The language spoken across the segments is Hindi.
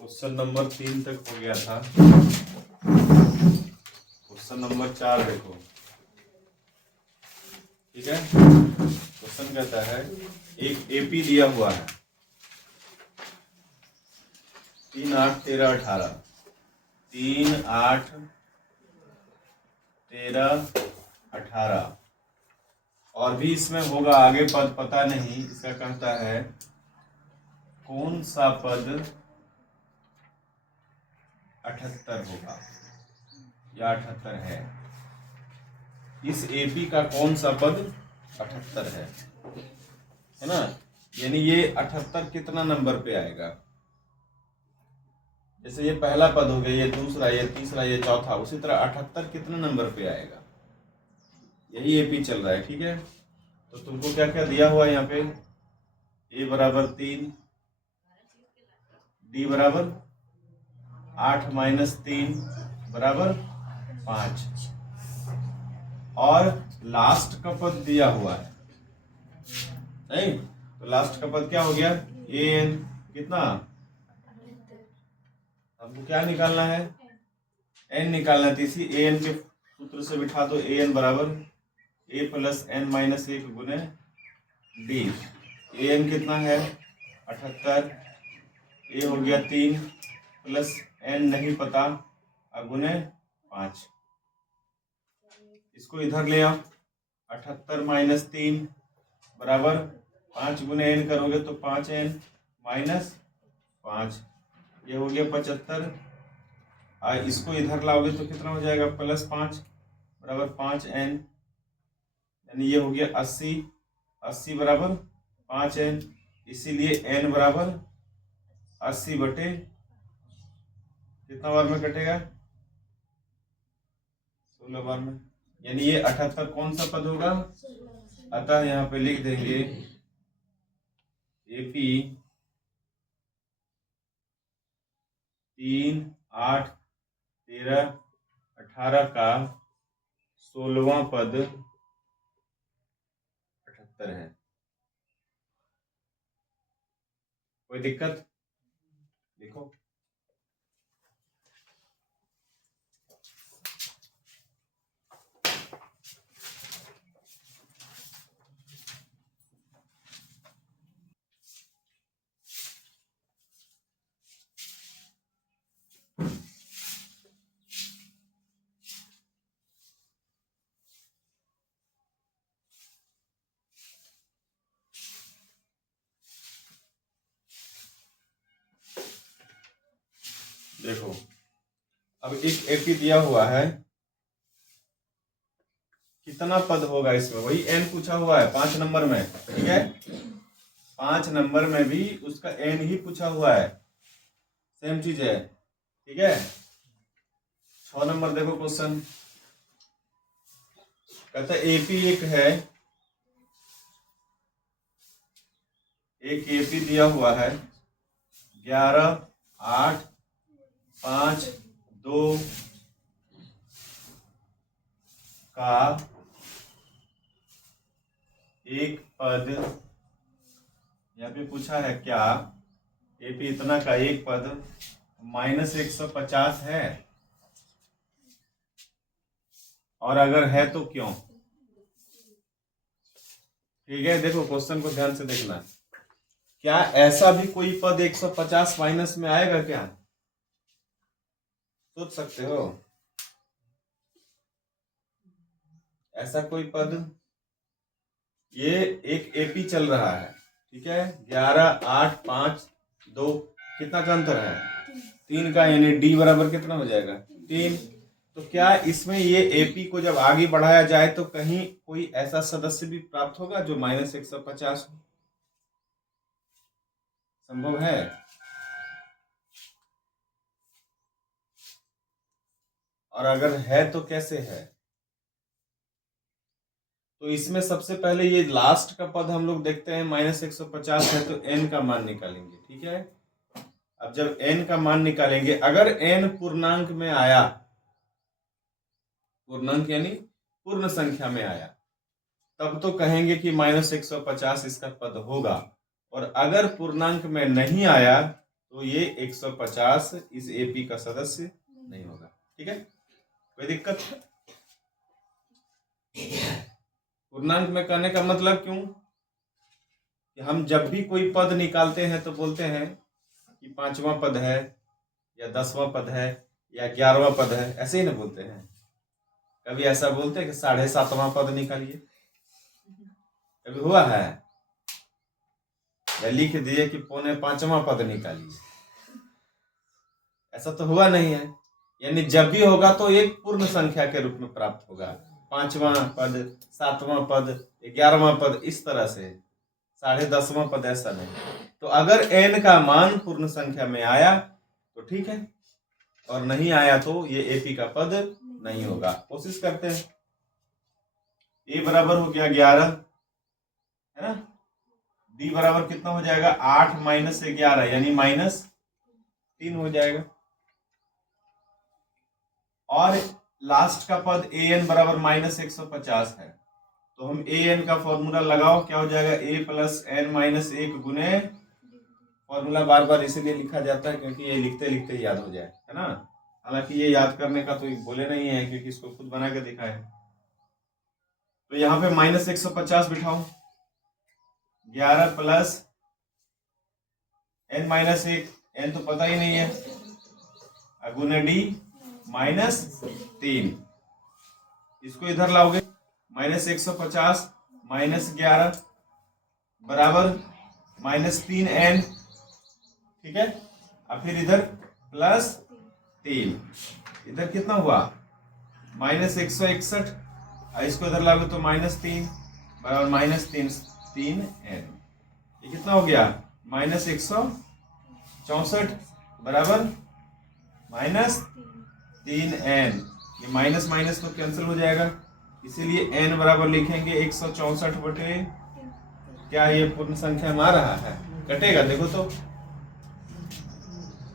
क्वेश्चन नंबर 3 तक हो गया था। क्वेश्चन नंबर 4 देखो, ठीक है। क्वेश्चन कहता है एक एपी दिया हुआ है 3, 8, 13, 18, 3, 8, 13, 18 और भी इसमें होगा आगे पद पता नहीं। इसका कहता है कौन सा पद 78 होगा या 78 है। इस एपी का कौन सा पद 78 है ना। यानी ये 78 कितना नंबर पे आएगा। जैसे ये पहला पद हो गया, ये दूसरा, ये तीसरा, ये चौथा, उसी तरह 78 कितने नंबर पे आएगा। यही एपी चल रहा है, ठीक है। तो तुमको क्या क्या दिया हुआ है यहाँ पे, a बराबर 3, d बराबर 8 - 3 बराबर 5 और लास्ट का पद दिया हुआ है नहीं। तो लास्ट का पद क्या हो गया, an कितना, हमको क्या निकालना है, n निकालना है। तो इसी an के सूत्र से बिठा दो, an बराबर a + n - 1 गुने d। an कितना है 78, a हो गया 3 प्लस n नहीं पता गुने 5। इसको इधर ले आओ, 78 - 3 बराबर 5 गुने n करोगे तो 5n - 5, ये हो गया 75। इसको इधर लाओगे तो कितना हो जाएगा, +5 बराबर 5n, यानी ये हो गया 80। 80 बराबर 5n, इसीलिए n बराबर 80 बटे कितना बार में कटेगा, 16 बार में। यानी ये 78 कौन सा पद होगा। अतः यहाँ पे लिख देंगे एपी 3, 8, 13, 18 का 16वां पद 78 है। कोई दिक्कत, देखो देखो, अब एक एपी दिया हुआ है, कितना पद होगा इसमें, वही n पूछा हुआ है 5 नंबर में, ठीक है। 5 नंबर में भी उसका n ही पूछा हुआ है, सेम चीज है, ठीक है। 6 नंबर देखो क्वेश्चन, कहता है एपी एक है, एक एपी दिया हुआ है 11, 8, 5, 2 का एक पद, यहाँ पे पूछा है क्या एपी इतना का एक पद -150 है, और अगर है तो क्यों। ठीक है, देखो क्वेश्चन को ध्यान से देखना, क्या ऐसा भी कोई पद 150 माइनस में आएगा क्या, सोच सकते हो। ऐसा कोई पद, ये एक एपी चल रहा है, ठीक है। 11, 8, 5, 2 कितना का अंतर है, 3 का, यानी डी बराबर कितना हो जाएगा 3। तो क्या इसमें ये एपी को जब आगे बढ़ाया जाए तो कहीं कोई ऐसा सदस्य भी प्राप्त होगा जो -150 हो, संभव है। और अगर है तो कैसे है। तो इसमें सबसे पहले ये लास्ट का पद हम लोग देखते हैं, -150 है तो n का मान निकालेंगे, ठीक है। अब जब n का मान निकालेंगे, अगर n पूर्णांक में आया, पूर्णांक यानी पूर्ण संख्या में आया, तब तो कहेंगे कि -150 इसका पद होगा। और अगर पूर्णांक में नहीं आया तो ये 150 इस एपी का सदस्य नहीं होगा। ठीक है, कोई दिक्कत? पूर्णांक में करने का मतलब क्यों कि हम जब भी कोई पद निकालते हैं तो बोलते हैं कि 5वां पद है या 10वां पद है या 11वां पद है, ऐसे ही ना बोलते हैं। कभी ऐसा बोलते हैं कि 7.5वां पद निकालिए? कभी हुआ है? या लिख दिए कि 4.5वां पद निकालिए? ऐसा तो हुआ नहीं है। यानी जब भी होगा तो एक पूर्ण संख्या के रूप में प्राप्त होगा। 5वां पद, 7वां पद, 11वां पद, इस तरह से। 10.5वां पद ऐसा नहीं। तो अगर n का मान पूर्ण संख्या में आया तो ठीक है, और नहीं आया तो ये एपी का पद नहीं होगा। कोशिश करते हैं। ए बराबर हो गया 11, है ना। डी बराबर कितना हो जाएगा? 8 माइनस 11 यानी -3 हो जाएगा। और लास्ट का पद ए एन बराबर -150 है, तो हम ए एन का फॉर्मूला लगाओ, क्या हो जाएगा? ए प्लस एन माइनस 1 गुने, फॉर्मूला बार बार इसीलिए लिखा जाता है क्योंकि ये लिखते लिखते याद हो जाए, है ना। हालांकि ये याद करने का तो बोले नहीं है क्योंकि इसको खुद बना के दिखाए। तो यहाँ पे -150 बिठाओ, 11 प्लस एन माइनस 1, एन तो पता ही नहीं है, गुने डी -3। इसको इधर लाओगे, -150 -11 बराबर -3n। ठीक है, अब फिर इधर +3, इधर कितना हुआ? -161, इसको इधर लाओगे तो -3 बराबर -3n। ये कितना हो गया? -164 बराबर -3n। ये माइनस माइनस तो कैंसिल हो जाएगा, इसीलिए n बराबर लिखेंगे 164 बटे, क्या ये पूर्ण संख्या में आ रहा है? कटेगा, देखो तो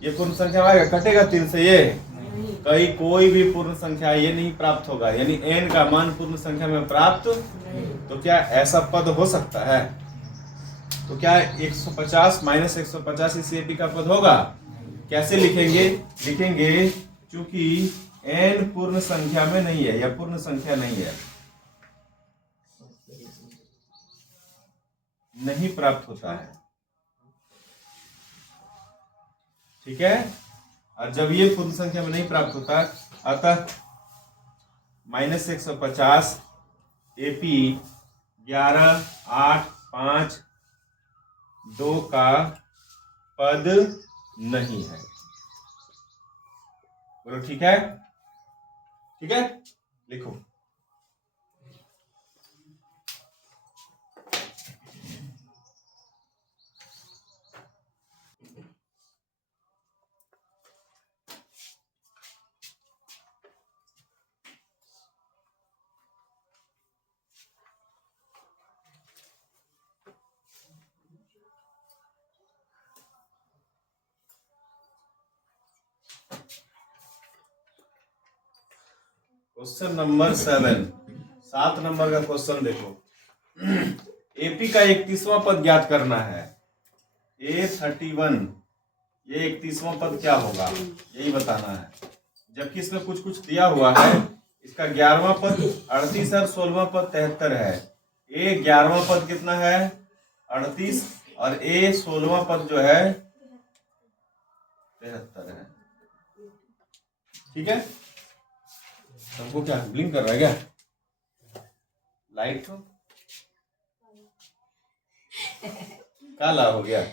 ये पूर्ण संख्या में आएगा? कटेगा 3 से? ये कहीं कोई भी पूर्ण संख्या ये नहीं प्राप्त होगा, यानी n का मान पूर्ण संख्या में प्राप्त। तो क्या ऐसा पद हो सकता है? तो क्या 150 -150 इस एपी का पद होगा? कैसे लिखेंगे? लिखेंगे चूंकि n पूर्ण संख्या में नहीं है या पूर्ण संख्या नहीं है, नहीं प्राप्त होता है। ठीक है, और जब ये पूर्ण संख्या में नहीं प्राप्त होता, अतः -150 एपी 11, 8, 5, 2 का पद नहीं है। बोलो ठीक है? ठीक है, लिखो। क्वेश्चन नंबर 7 नंबर का क्वेश्चन देखो। एपी का 31वां पद ज्ञात करना है। A31, ये 31वां पद क्या होगा यही बताना है। जबकि इसमें कुछ कुछ दिया हुआ है। इसका 11वां पद 38 और 16वां पद 73 है। ए 11वां पद कितना है? 38, और ए 16वां पद जो है 73 है। ठीक है, सबको क्या ब्लिंक कर रहा है क्या? लाइट को काला हो गया।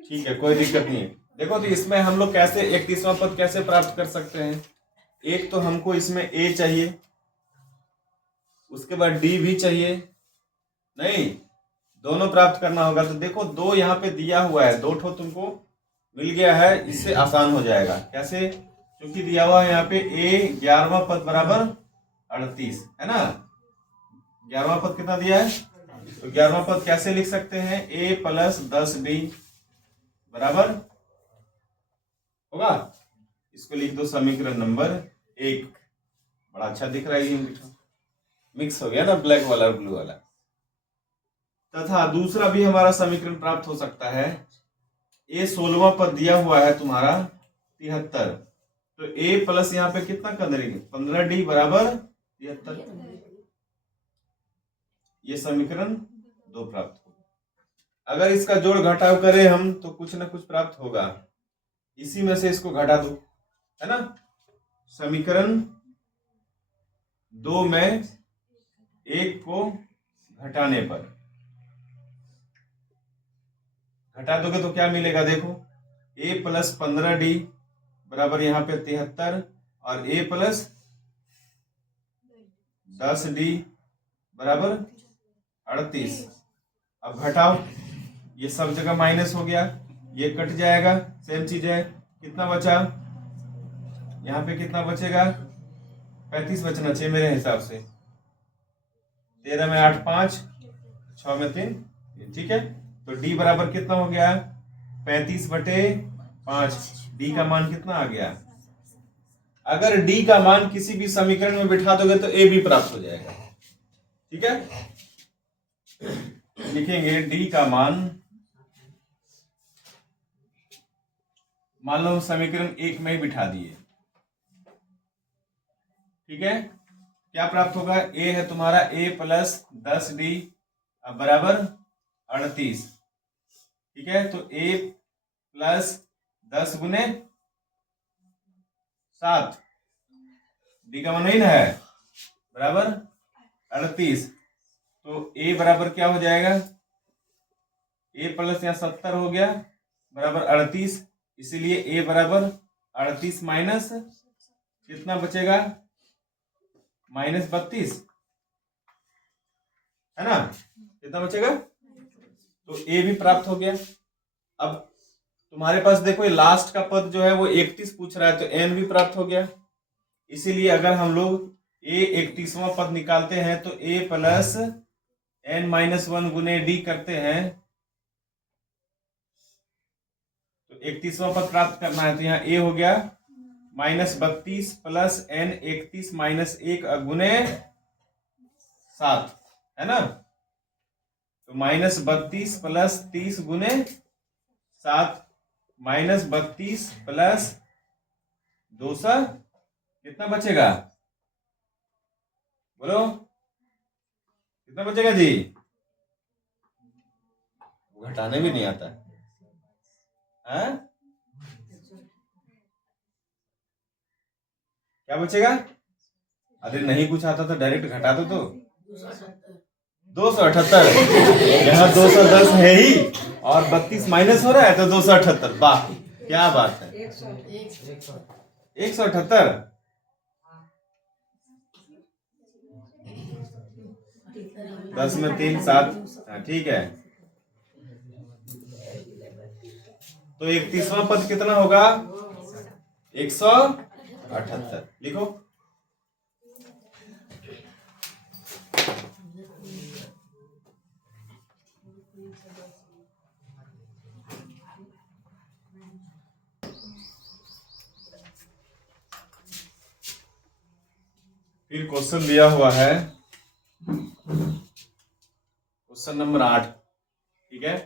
ठीक है, कोई दिक्कत नहीं है। देखो, तो इसमें हम लोग कैसे 31वां पद कैसे प्राप्त कर सकते हैं? एक तो हमको इसमें ए चाहिए, उसके बाद डी भी चाहिए, नहीं दोनों प्राप्त करना होगा। तो देखो, 2 यहाँ पे दिया हुआ है, 2 ठो तुमको मिल गया है, इससे आसान हो जाएगा। कैसे? क्योंकि दिया हुआ है यहाँ पे ए 11वां पद बराबर 38, है ना। 11वां पद कितना दिया है? तो 11वां पद कैसे लिख सकते हैं? ए प्लस 10d बराबर होगा। इसको लिख दो समीकरण नंबर 1। बड़ा अच्छा दिख रहा है ये, मिक्स हो गया ना ब्लैक वाला और ब्लू वाला। तथा दूसरा भी हमारा समीकरण प्राप्त हो सकता है। ए 16वां पद दिया हुआ है तुम्हारा 73, तो ए प्लस यहाँ पे कितना कर देंगे 15d बराबर 73। ये समीकरण 2 प्राप्त होगा। अगर इसका जोड़ घटाव करें हम तो कुछ ना कुछ प्राप्त होगा, इसी में से इसको घटा दो, है ना। समीकरण 2 में 1 को घटाने पर घटा दोगे तो क्या मिलेगा, देखो a प्लस 15d बराबर यहाँ पे 73 और a प्लस 10d बराबर 38। अब घटाओ, ये सब जगह माइनस हो गया, ये कट जाएगा, सेम चीज है। कितना बचा, यहाँ पे कितना बचेगा 35 बचना चाहिए मेरे हिसाब से। 13 में 8 5, 6 में 3, ठीक है। तो d बराबर कितना हो गया 35/5। d का मान कितना आ गया, अगर d का मान किसी भी समीकरण में बिठा दोगे तो a भी प्राप्त हो जाएगा, ठीक है। लिखेंगे d का मान, मान लो समीकरण 1 में ही बिठा दिए, ठीक है। क्या प्राप्त होगा, a है तुम्हारा a प्लस 10d बराबर 38, ठीक है। तो a प्लस 10 गुने 7, d का मान नहीं ना है, बराबर 38। तो a बराबर क्या हो जाएगा, a प्लस यहाँ 70 हो गया बराबर 38, इसीलिए a बराबर 38 माइनस कितना बचेगा माइनस 32, है ना। कितना बचेगा, तो a भी प्राप्त हो गया। अब तुम्हारे पास देखो ये लास्ट का पद जो है वो 31 पूछ रहा है, तो n भी प्राप्त हो गया। इसीलिए अगर हम लोग a 31वां पद निकालते हैं तो a प्लस n-1 गुने d करते हैं, तो 31वां पद प्राप्त करना है। तो यहाँ a हो गया -32 प्लस n 31 माइनस 1 गुने 7, है ना। तो -32 प्लस 30 गुने 7 -32 प्लस 200 कितना बचेगा, बोलो कितना बचेगा जी, घटाने भी नहीं आता है। क्या बचेगा, अरे नहीं कुछ आता तो डायरेक्ट घटा दो, तो 278। यहाँ 210 है ही और 32 माइनस हो रहा है तो 278, वाह क्या बात है, 178। दस में 3 7, ठीक है। तो 31वां पद कितना होगा 178, लिखो। फिर क्वेश्चन दिया हुआ है, क्वेश्चन नंबर 8, ठीक है।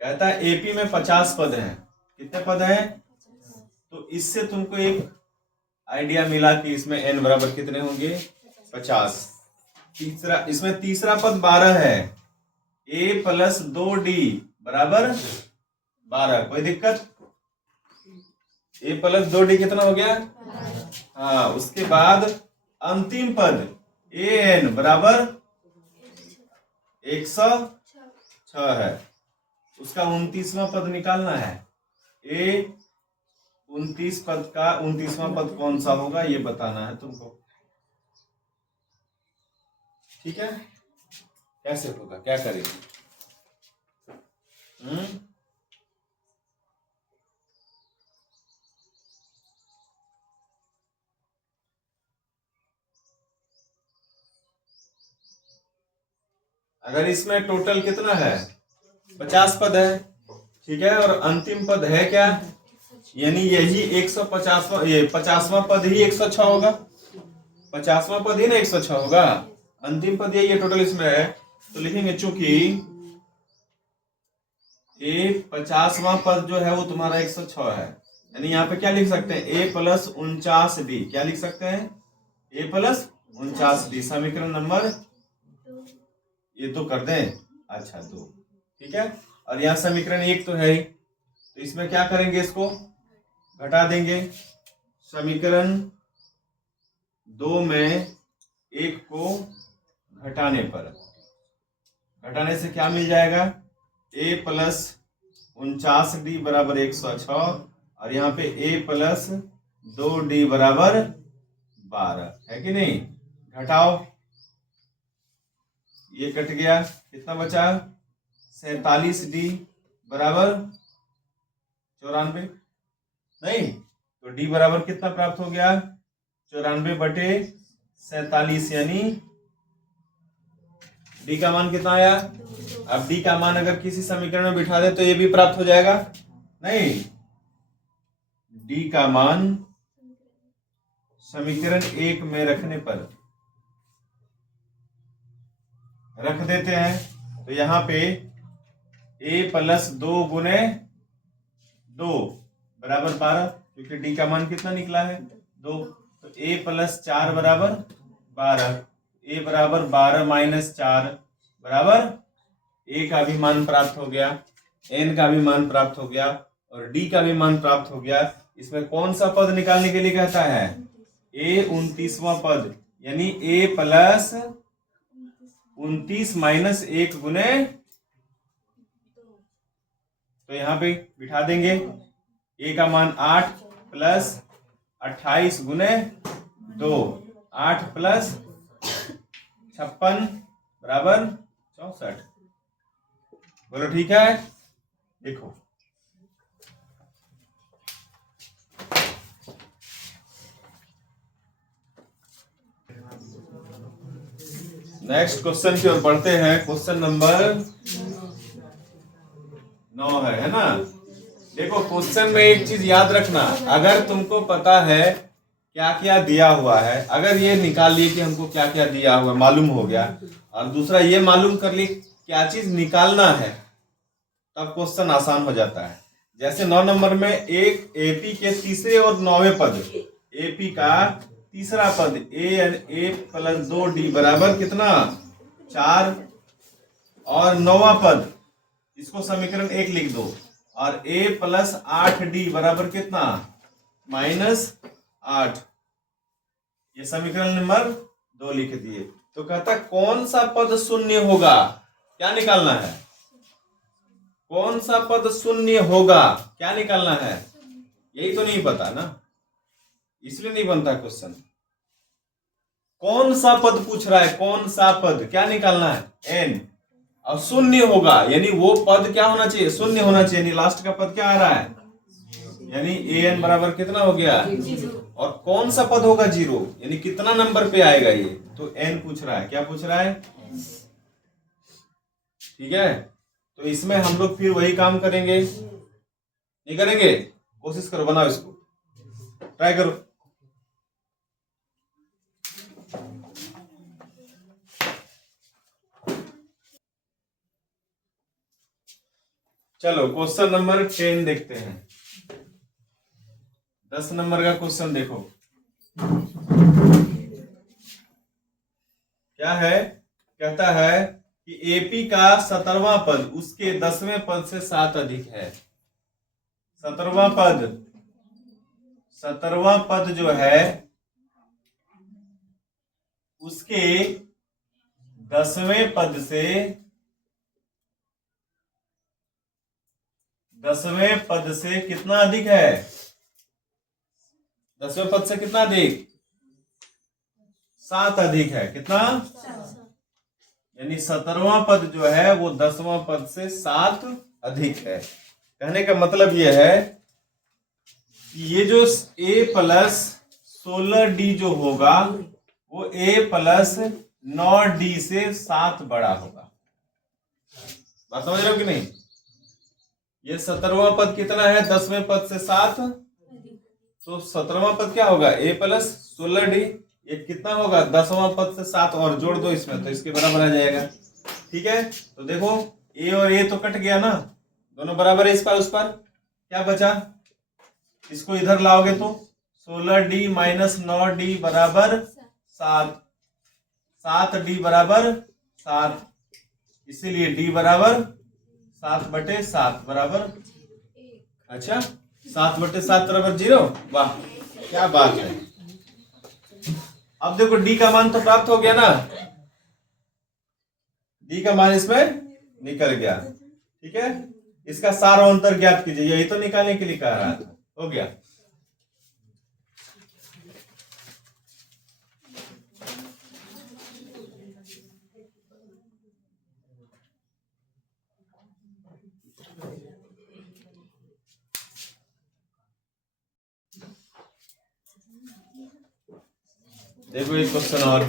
कहता है एपी में 50 पद हैं, कितने पद हैं, तो इससे तुमको एक आइडिया मिला कि इसमें n बराबर कितने होंगे 50। तीसरा, इसमें तीसरा पद 12 है, a प्लस 2d बराबर 12, कोई दिक्कत, a प्लस 2d कितना हो गया, हाँ। उसके बाद अंतिम पद an बराबर 106 है, उसका 29वां पद निकालना है। a 29 पद का 29वां पद कौन सा होगा ये बताना है तुमको, ठीक है। कैसे होगा, क्या करेंगे, अगर इसमें टोटल कितना है 50 पद है, ठीक है, और अंतिम पद है क्या, यानी यही 150वां, ये 50वां पद ही 106 होगा, 50वां पद ही ना 106 होगा, अंतिम पद यही है टोटल इसमें है। तो लिखेंगे चूंकि ए 50वां पद जो है वो तुम्हारा 106 है, यानी यहाँ पे क्या लिख सकते हैं, ए प्लस 49D, क्या लिख सकते हैं, ए प्लस 49D, समीकरण नंबर ये तो कर दें, अच्छा 2, ठीक है। और यहाँ समीकरण 1 तो है ही, तो इसमें क्या करेंगे, इसको घटा देंगे। समीकरण 2 में 1 को घटाने से क्या मिल जाएगा, ए प्लस 49D बराबर 106, और यहाँ पे ए प्लस 2D बराबर 12 है कि नहीं। घटाओ, ये कट गया, कितना बचा, 47D बराबर 94, नहीं तो D बराबर कितना प्राप्त हो गया, 94/47, यानी D का मान कितना आया। अब D का मान अगर किसी समीकरण में बिठा दे तो ये भी प्राप्त हो जाएगा, नहीं, D का मान समीकरण 1 में रखने पर रख देते हैं, तो यहाँ पे a प्लस 2 गुने 2 बराबर 12, क्योंकि D का मान कितना निकला है 2, तो a प्लस 4 बराबर 12, a बराबर 12 माइनस 4 बराबर a का भी मान प्राप्त हो गया, n का भी मान प्राप्त हो गया, और d का भी मान प्राप्त हो गया। इसमें कौन सा पद निकालने के लिए कहता है, a 29वां पद, यानी a प्लस 29 माइनस 1 गुने, तो यहाँ पे बिठा देंगे, a का मान 8 प्लस 28 गुने 2, 8 प्लस 56 बराबर 64, बोलो ठीक है। देखो नेक्स्ट क्वेश्चन की ओर बढ़ते हैं। क्वेश्चन नंबर 9 है ना। देखो क्वेश्चन में एक चीज याद रखना, अगर तुमको पता है क्या क्या दिया हुआ है, अगर ये निकाल लिए कि हमको क्या क्या दिया हुआ मालूम हो गया, और दूसरा ये मालूम कर लिए क्या चीज निकालना है, तब क्वेश्चन आसान हो जाता है। जैसे 9 नंबर में एक एपी के तीसरे और 9वें पद, एपी का तीसरा पद ए प्लस 2D बराबर कितना 4, और 9वां पद इसको समीकरण 1 लिख दो, और a प्लस 8D बराबर कितना -8, ये समीकरण नंबर 2 लिख दिए। तो कहता कौन सा पद शून्य होगा, क्या निकालना है, कौन सा पद शून्य होगा, क्या निकालना है, यही तो नहीं पता ना, इसलिए नहीं बनता क्वेश्चन। कौन सा पद पूछ रहा है, कौन सा पद, क्या निकालना है, n, और शून्य होगा, यानी वो पद क्या होना चाहिए, शून्य होना चाहिए, यानी लास्ट का पद क्या आ रहा है, यानी an बराबर कितना हो गया, और कौन सा पद होगा 0, यानी कितना नंबर पे आएगा ये, तो n पूछ रहा है, क्या पूछ रहा है, ठीक है। तो इसमें हम लोग फिर वही काम करेंगे, नहीं करेंगे, कोशिश करो, बनाओ इसको, ट्राई करो। चलो क्वेश्चन नंबर 10 देखते हैं। 10 नंबर का क्वेश्चन देखो क्या है, कहता है कि एपी का 17वां पद उसके 10वें पद से 7 अधिक है। 17वां पद जो है उसके 10वें पद से 10वें पद से कितना अधिक है, 10वें पद से कितना अधिक, 7 अधिक है, कितना, यानी 17वां पद जो है वो 10वां पद से 7 अधिक है। कहने का मतलब यह है कि ये जो a प्लस 16D जो होगा वो a प्लस 9D से 7 बड़ा होगा। बात समझ रहे हो कि नहीं, ये 17वां पद कितना है, 10वें पद से 7, तो 17वां पद क्या होगा, a प्लस 16D, ये कितना होगा 10वां पद से 7, और जोड़ दो इसमें तो इसके बराबर आ जाएगा, ठीक है, तो देखो ए और ए तो कट गया ना, दोनों बराबर है इस पर उस पर, क्या बचा, इसको इधर लाओगे तो 16d माइनस 9d बराबर 7, 7d बराबर 7, इसीलिए d बराबर 7/7 बराबर, अच्छा 7/7 बराबर 0। वाह क्या बात है। अब देखो d का मान तो प्राप्त हो गया ना, d का मान इसमें निकल गया, ठीक है। इसका सार और अंतर ज्ञात कीजिए, यही तो निकालने के लिए कह रहा था, हो गया। देखो एक क्वेश्चन और,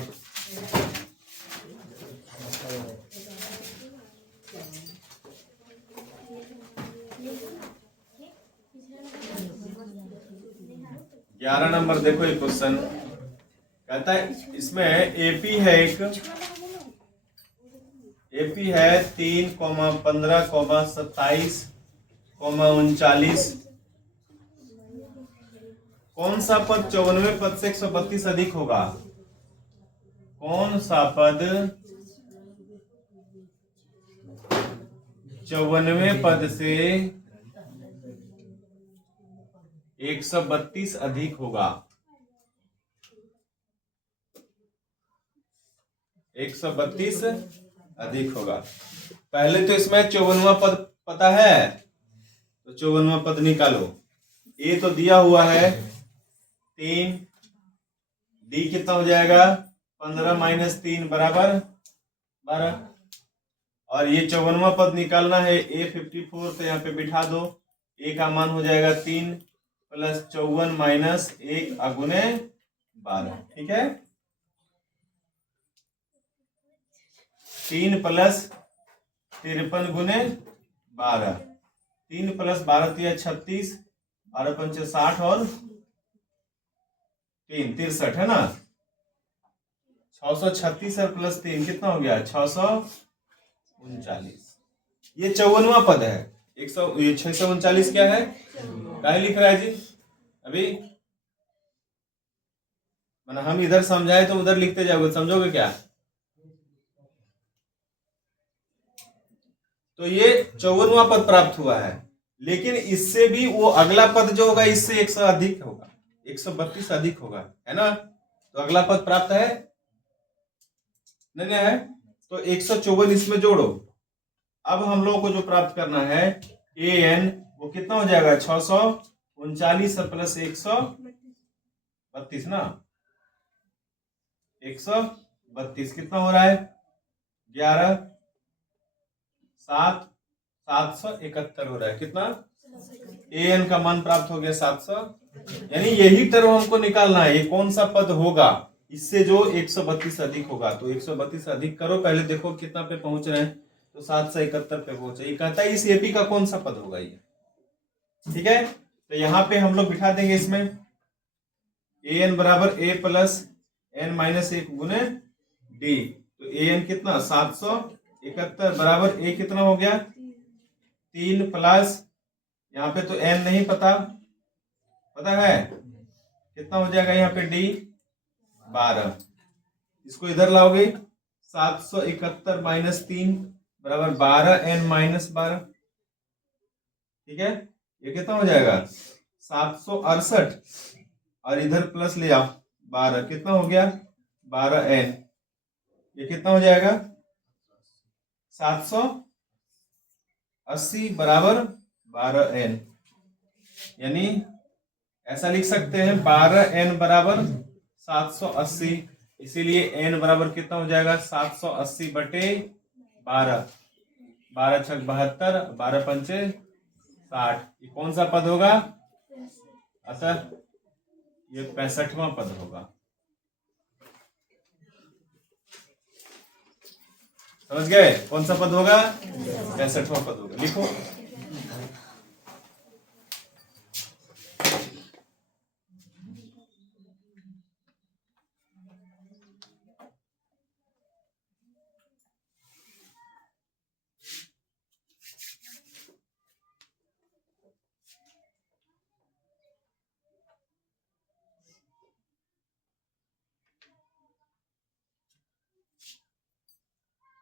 ग्यारह नंबर। देखो एक क्वेश्चन कहता है, इसमें एपी है एक, एपी है 3, 15, 27, 39। कौन सा पद 54वें पद से 132 अधिक होगा? कौन सा पद 54वें पद से 132 अधिक होगा? 132 अधिक होगा। पहले तो इसमें 54वां पद पता है, तो 54वां पद निकालो। ए तो दिया हुआ है 3, डी कितना हो जाएगा 15 माइनस 3 बराबर 12, और ये 54वां पद निकालना है ए 54, तो यहाँ पे बिठा दो। ए का मान हो जाएगा 3 प्लस 54 माइनस 1 अगुने 12, ठीक है। 3 प्लस 53 गुने 12, 3 प्लस 12 3 36, 12 पंचे 60 और 3 63 है ना। 636 और प्लस 3 कितना हो गया 639। ये 54वां पद है। 639 क्या है, क्या लिख रहा है जी अभी, माना हम इधर समझाए तो उधर लिखते जाओगे, समझोगे क्या? तो ये 54वां पद प्राप्त हुआ है, लेकिन इससे भी वो अगला पद जो होगा इससे 100 अधिक होगा, 132 अधिक होगा, है ना। तो अगला पद प्राप्त है नहीं है, तो 154 इसमें जोड़ो। अब हम लोगों को जो प्राप्त करना है ए एन, वो कितना हो जाएगा 639 प्लस 132 ना, 132 कितना हो रहा है 11 7 771 हो रहा है, कितना ए एन का मान प्राप्त हो गया 700। यानी यही टर्म हमको निकालना है, ये कौन सा पद होगा इससे जो 132 अधिक होगा। तो 132 अधिक करो, पहले देखो कितना पे पहुंच रहे हैं, तो 771 पे पहुंचे। ये कहता है इस एपी का कौन सा पद होगा ये, ठीक है। तो यहाँ पे हम लोग बिठा देंगे इसमें ए एन बराबर ए प्लस एन माइनस 1 गुने डी। तो ए एन कितना 771 बराबर ए कितना हो गया 3 प्लस, यहाँ पे तो एन नहीं पता है, कितना हो जाएगा यहाँ पे डी 12। इसको इधर लाओगे 771 माइनस 3 बराबर 12 एन माइनस 12, ठीक है। ये कितना हो जाएगा 768, और इधर प्लस ले आओ 12, कितना हो गया 12 एन, ये कितना हो जाएगा 780 बराबर 12 एन। यानी ऐसा लिख सकते हैं 12 एन बराबर 780, इसीलिए एन बराबर कितना हो जाएगा 780 बटे 12, 12 छक 72, 12 पंचे 60। ये कौन सा पद होगा, अतः ये 65वां पद होगा। समझ गए कौन सा पद होगा, 65वां पद होगा। लिखो